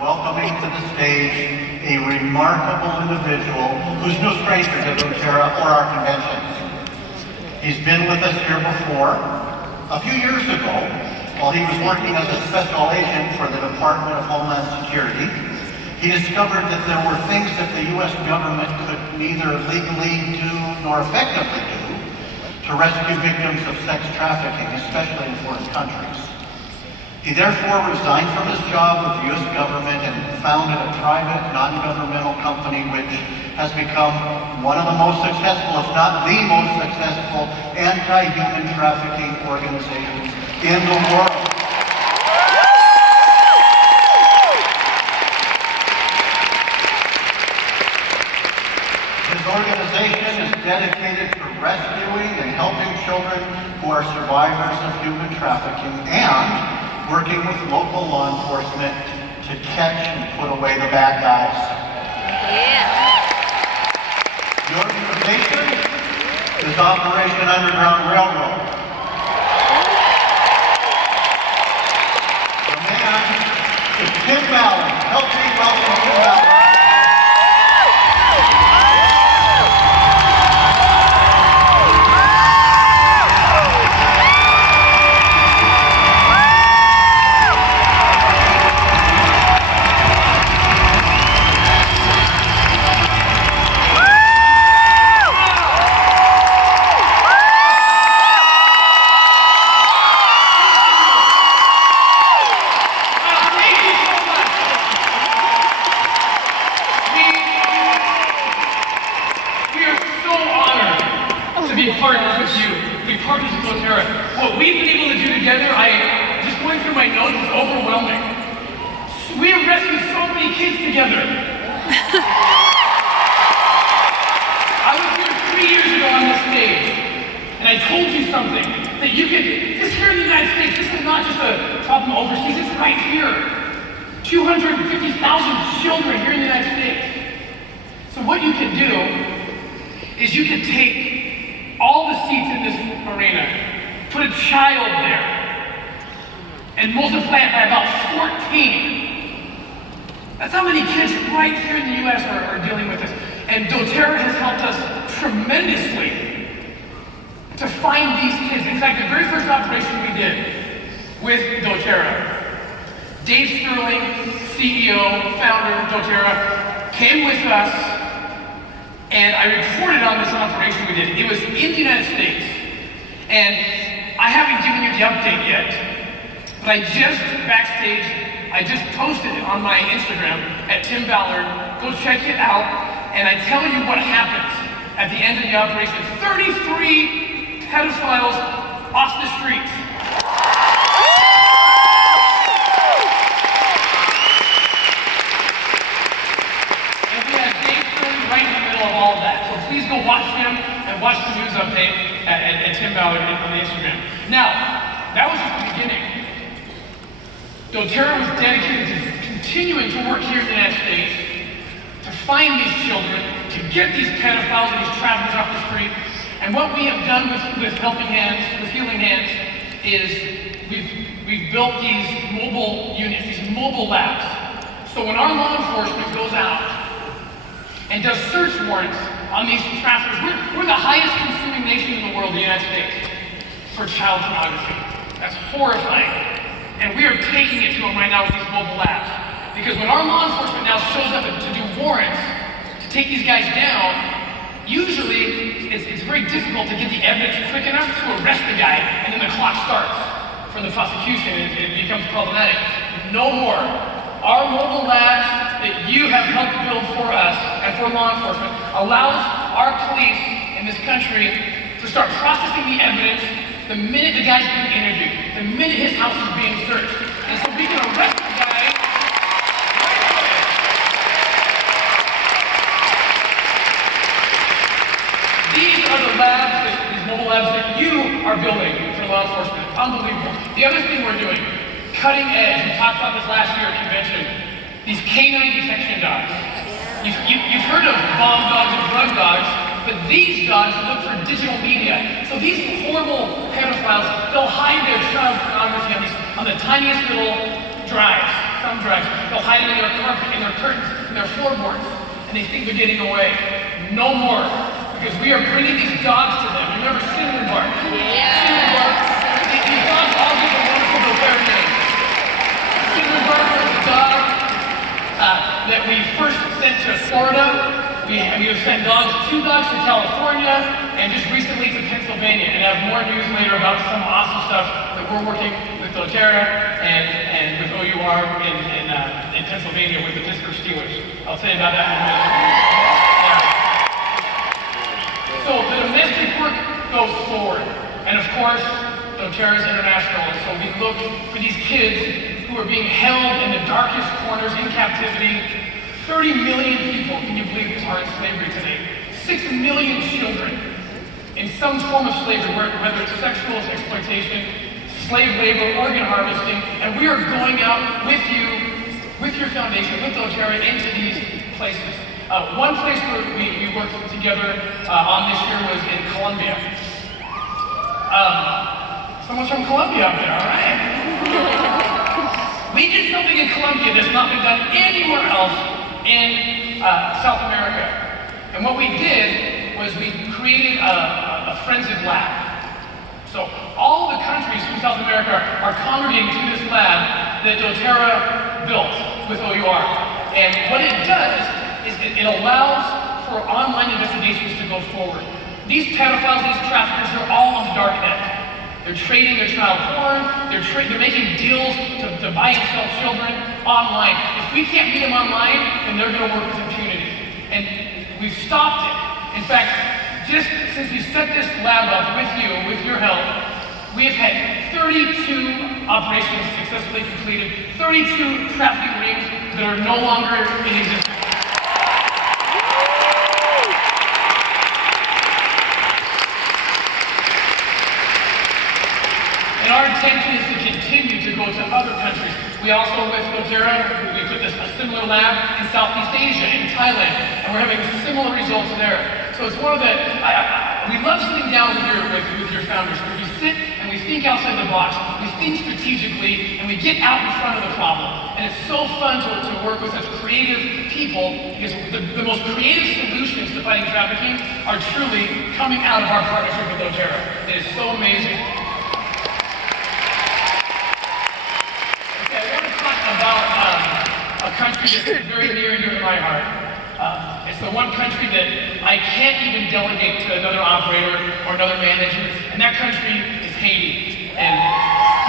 welcoming to the stage a remarkable individual who's no stranger to doTERRA or our conventions. He's been with us here before. A few years ago, while he was working as a special agent for the Department of Homeland Security, he discovered that there were things that the U.S. government could neither legally do nor effectively do to rescue victims of sex trafficking, especially in foreign countries. He therefore resigned from his job with the U.S. government and founded a private, non-governmental company which has become one of the most successful, if not the most successful, anti-human trafficking organizations in the world. His organization is dedicated to rescuing and helping children who are survivors of human trafficking and working with local law enforcement to catch and put away the bad guys. Yeah. The organization is Operation Underground Railroad. The man is T Ballard. Help me welcome T Ballard. Partners with you. We partners with doTERRA. What we've been able to do together, just going through my notes is overwhelming. We have rescued so many kids together. I was here 3 years ago on this stage, and I told you something, that you can, this here in the United States, this is not just a problem overseas, it's right here. 250,000 children here in the United States. So what you can do is you can take all the seats in this arena, put a child there, and multiply it by about 14. That's how many kids right here in the U.S. are dealing with this. And doTERRA has helped us tremendously to find these kids. In fact, the very first operation we did with doTERRA, Dave Sterling, CEO, founder of doTERRA, came with us, and I reported on this operation we did. It was in the United States. And I haven't given you the update yet, but I just posted it on my Instagram at T Ballard. Go check it out, and I tell you what happens at the end of the operation. 33 pedophiles off the streets. Please go watch him and watch the news update at T Ballard on the Instagram. Now, that was just the beginning. doTERRA was dedicated to continuing to work here in the United States to find these children, to get these pedophiles and these traffickers off the street. And what we have done with Helping Hands, with Healing Hands, is we've built these mobile units, these mobile labs. So when our law enforcement goes out and does search warrants on these traffickers, we're the highest consuming nation in the world, the United States, for child pornography. That's horrifying. And we are taking it to them right now with these mobile labs. Because when our law enforcement now shows up to do warrants, to take these guys down, usually it's very difficult to get the evidence quick enough to arrest the guy, and then the clock starts for the prosecution, and it becomes problematic. No more. Our mobile labs that you have helped build for us and for law enforcement allows our police in this country to start processing the evidence the minute the guy's being interviewed, the minute his house is being searched. And so we can arrest the guy right away. These are the labs, these mobile labs that you are building for law enforcement. It's unbelievable. The other thing we're doing, cutting edge, we talked about this last year at convention, these canine detection dogs. You've heard of bomb dogs and drug dogs, but these dogs look for digital media. So these horrible pedophiles, they'll hide their child pornography on the tiniest little drives. thumb drives. They'll hide it in their carpet, in their curtains, in their floorboards, and they think they're getting away. No more, because we are bringing these dogs to them. Remember Cinnamon Bark? Yeah. Cinnamon Bark. These dogs all get a wonderful Bavarian name. Cinnamon Bark was a dog that we first sent to Florida. We have sent two dogs to California, and just recently to Pennsylvania, and have more news later about some awesome stuff that we're working with doTERRA and with OUR in Pennsylvania with the Pittsburgh Steelers. I'll tell you about that in a minute. Yeah. So the domestic work goes forward, and of course, doTERRA is international, and so we look for these kids who are being held in the darkest corners in captivity. 30 million people, can you believe this, are in slavery today? 6 million children in some form of slavery, whether it's sexual exploitation, slave labor, organ harvesting, and we are going out with you, with your foundation, with doTERRA, into these places. One place where we worked together on this year was in Colombia. Someone's from Colombia up there, all right? We did something in Colombia that's not been done anywhere else in South America. And what we did was we created a forensic lab. So all the countries from South America are congregating to this lab that doTERRA built with OUR. And what it does is it allows for online investigations to go forward. These pedophiles, these traffickers, they're all on the dark net. They're trading their child porn, they're making deals to buy and sell children online. If we can't meet them online, then they're going to work with impunity. And we've stopped it. In fact, just since we set this lab up with you, with your help, we've had 32 operations successfully completed, 32 trafficking rings that are no longer in existence. And our intention is to continue to go to other countries. We also, with doTERRA, we put a similar lab in Southeast Asia, in Thailand, and we're having similar results there. So it's one of the, we love sitting down with your founders, where we sit and we think outside the box, we think strategically, and we get out in front of the problem. And it's so fun to work with such creative people, because the most creative solutions to fighting trafficking are truly coming out of our partnership with doTERRA. It is so amazing. About a country that's very near and dear to my heart. It's the one country that I can't even delegate to another operator or another manager, and that country is Haiti. And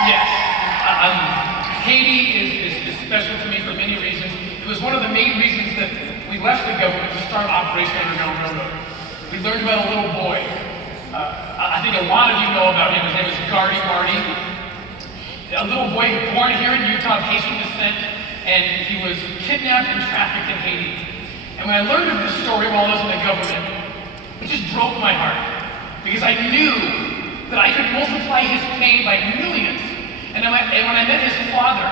yes, Haiti is special to me for many reasons. It was one of the main reasons that we left the government to start Operation Underground Railroad. We learned about a little boy. I think a lot of you know about him. His name is Gardy Marty. A little boy born here in Utah of Haitian descent, and he was kidnapped and trafficked in Haiti. And when I learned of this story while I was in the government, it just broke my heart, because I knew that I could multiply his pain by millions. And when I met his father,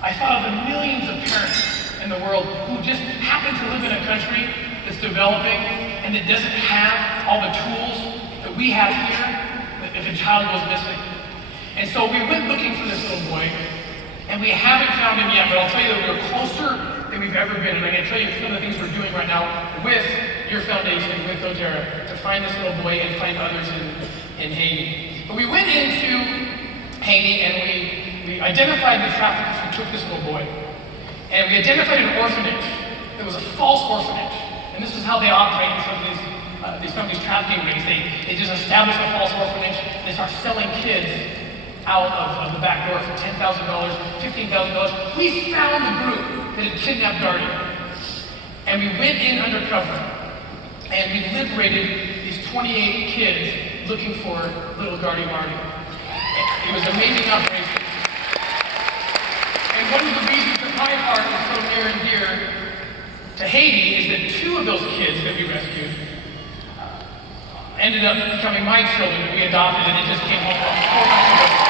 I thought of the millions of parents in the world who just happen to live in a country that's developing and that doesn't have all the tools that we have here if a child goes missing. And so we went looking for this little boy, and we haven't found him yet, but I'll tell you that we're closer than we've ever been, and I'm going to tell you some of the things we're doing right now with your foundation, with doTERRA, to find this little boy and find others in Haiti. But we went into Haiti, and we identified the traffickers who took this little boy, and we identified an orphanage that was a false orphanage, and this is how they operate in some of these trafficking rings. They just establish a false orphanage, and they start selling kids out of the back door for $10,000, $15,000. We found the group that had kidnapped Gardy. And we went in undercover, and we liberated these 28 kids looking for little Gardy Marty. It was an amazing operation. And one of the reasons that my heart is so near and dear to Haiti is that 2 of those kids that we rescued ended up becoming my children that we adopted, and they just came home 4 months ago.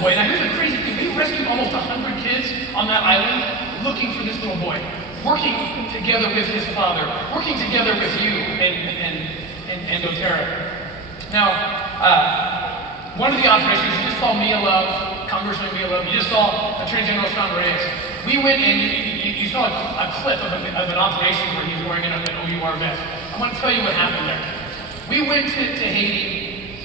Boy. Now here's the crazy thing, we rescued almost 100 kids on that island looking for this little boy, working together with his together with you and doTERRA. Now, one of the operations, you just saw Mia Love, Congressman Mia Love, you just saw Attorney General Sean Reyes. We went in, you saw a clip of an operation where he was wearing an OUR vest. I want to tell you what happened there. We went to Haiti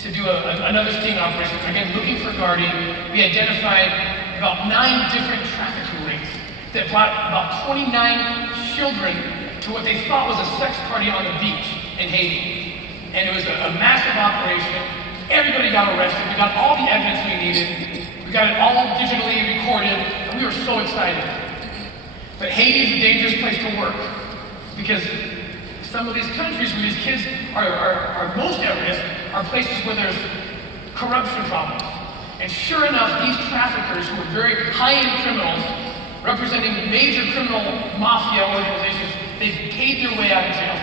to do another sting operation, again, looking for Gardy. We identified about 9 different trafficking rings that brought about 29 children to what they thought was a sex party on the beach in Haiti. And it was a massive operation. Everybody got arrested. We got all the evidence we needed. We got it all digitally recorded, and we were so excited. But Haiti is a dangerous place to work because some of these countries where these kids are most at risk are places where there's corruption problems. And sure enough, these traffickers who are very high-end criminals, representing major criminal mafia organizations, they paid their way out of jail.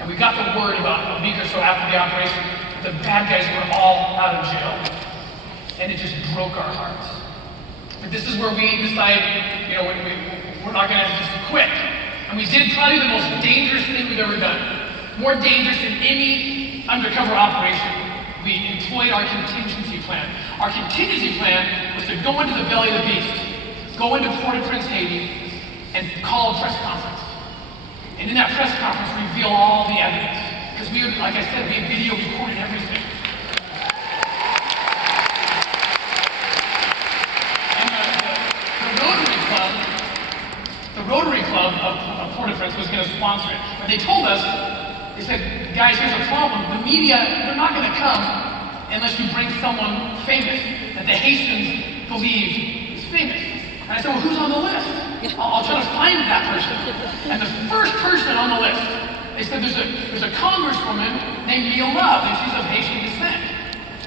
And we got the word about a week or so after the operation, the bad guys were all out of jail. And it just broke our hearts. But this is where we decided, we're not gonna just quit. And we did probably the most dangerous thing we've ever done. More dangerous than any undercover operation. We employed our contingency plan. Our contingency plan was to go into the belly of the beast, go into Port-au-Prince, Haiti, and call a press conference. And in that press conference, reveal all the evidence. Because we, like I said, we had video recorded everything. And the Rotary Club of Port-au-Prince was going to sponsor it. But they told us, they said, guys, here's a problem. The media, they're not going to come unless you bring someone famous that the Haitians believe is famous. And I said, well, who's on the list? I'll try to find that person. And the first person on the list, they said there's a congresswoman named Mia Love, and she's of Haitian descent.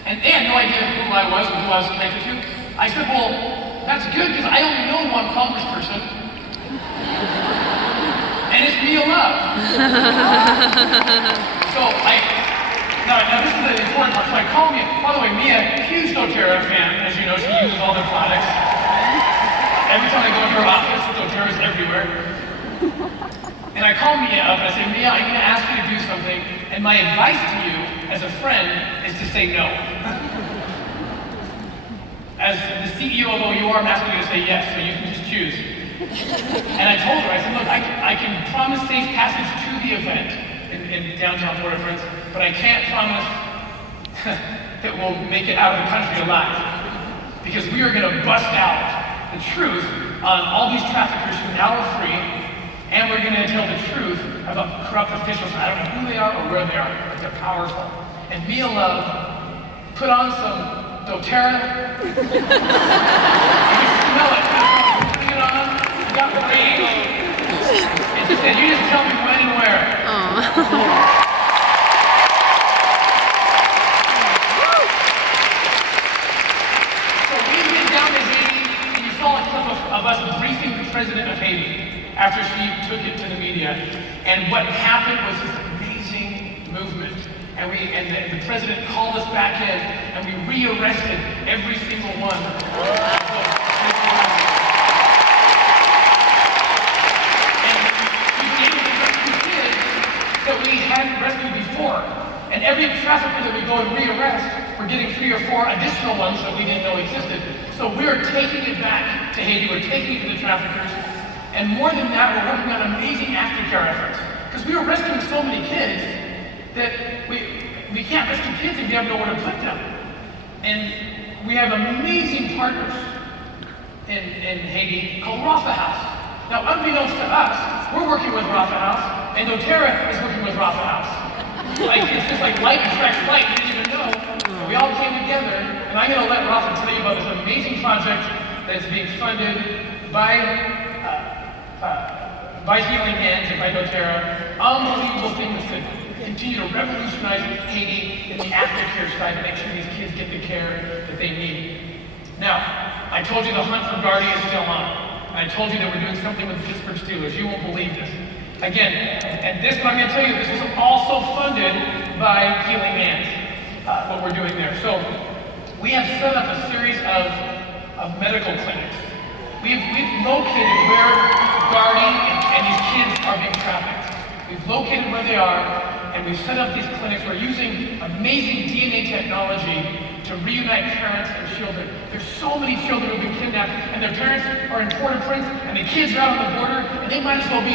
And they had no idea who I was or who I was connected to. I said, well, that's good because I only know one congressperson. And it's Mia Love. So now this is the important part. So I call Mia. By the way, Mia, huge doTERRA fan, as you know, she uses all their products. Every time I go into her office, doTERRA is everywhere. And I call Mia up and I say, Mia, I'm going to ask you to do something, and my advice to you as a friend is to say no. As the CEO of OUR, I'm asking you to say yes, so you can just choose. And I told her, I said, look, I can promise safe passage to the event in downtown Port-au-Prince, but I can't promise that we'll make it out of the country alive. Because we are going to bust out the truth on all these traffickers who now are free, and we're going to tell the truth about corrupt officials. I don't know who they are or where they are, but they're powerful. And Mia Love put on some doTERRA. You can smell it. Put it on. You got the rage. And she said, you just tell me when and where. So we went down to Haiti, and you saw a clip of us briefing the president of Haiti after she took it to the media. And what happened was this amazing movement. And the president called us back in, and we rearrested every single one. And we gave them the kids that we hadn't rescued before. And every trafficker that we go and rearrest, we're getting 3 or 4 additional ones that we didn't know existed. So we're taking it back to Haiti, we're taking it to the traffickers. And more than that, we're working on amazing aftercare efforts. Because we were rescuing so many kids that we can't rescue kids if we have nowhere to put them. And we have amazing partners in Haiti called Rafa House. Now, unbeknownst to us, we're working with Rafa House, and doTERRA is working with Rafa House. It's just like light attracts light, you didn't even know. And we all came together, and I'm going to let Rafa tell you about this amazing project that's being funded by Healing Hands and by doTERRA. Unbelievable things that continue to revolutionize Haiti in the aftercare side to make sure these kids get the care that they need. Now, I told you the hunt for Gardy is still on. And I told you that we're doing something with the Pittsburgh Steelers. You won't believe this. Again, and this, but I'm going to tell you, this was also funded by Healing Hands, what we're doing there. So, we have set up a series of medical clinics. We've located where Gardy and these kids are being trafficked. We've located where they are, and we've set up these clinics. We're using amazing DNA technology to reunite parents and children. There's so many children who've been kidnapped, and their parents are in Port-au-Prince, and the kids are out on the border, and they might as well be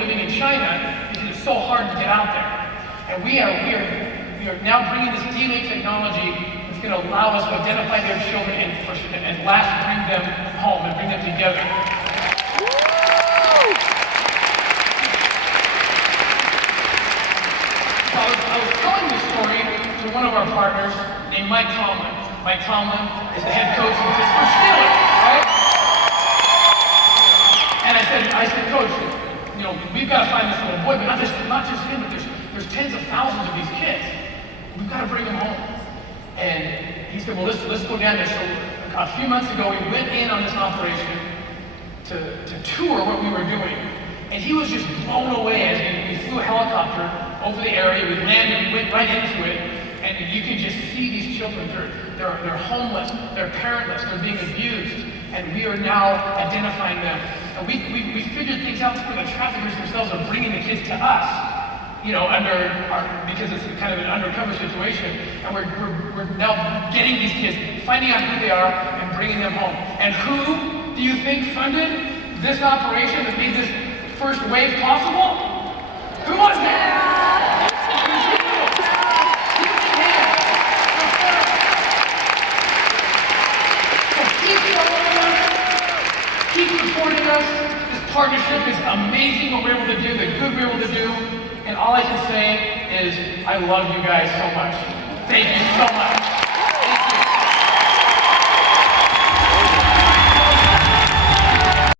living in China because it's so hard to get out there. And we are now bringing this DNA technology that's going to allow us to identify their children and last bring them home and bring them together. I was telling this story to one of our partners named Mike Tomlin. Mike Tomlin is the head coach of the Pittsburgh Steelers, right? And I said, Coach, we've got to find this little boy, but not just him, but there's tens of thousands of these kids. We've got to bring them home. And he said, well, let's go down there. So a few months ago, we went in on this operation to tour what we were doing. And he was just blown away as we flew a helicopter over the area. We landed, we went right into it, and you can just see these children. They're homeless, they're parentless, they're being abused, and we are now identifying them. And we figured things out where the traffickers themselves are bringing the kids to us, because it's kind of an undercover situation, and we're now getting these kids, finding out who they are, and bringing them home. And who do you think funded this operation that made this first wave possible? Who was that? So keep supporting us. Keep supporting us. This partnership is amazing what we're able to do, the good we're able to do. And all I can say is, I love you guys so much. Thank you so much.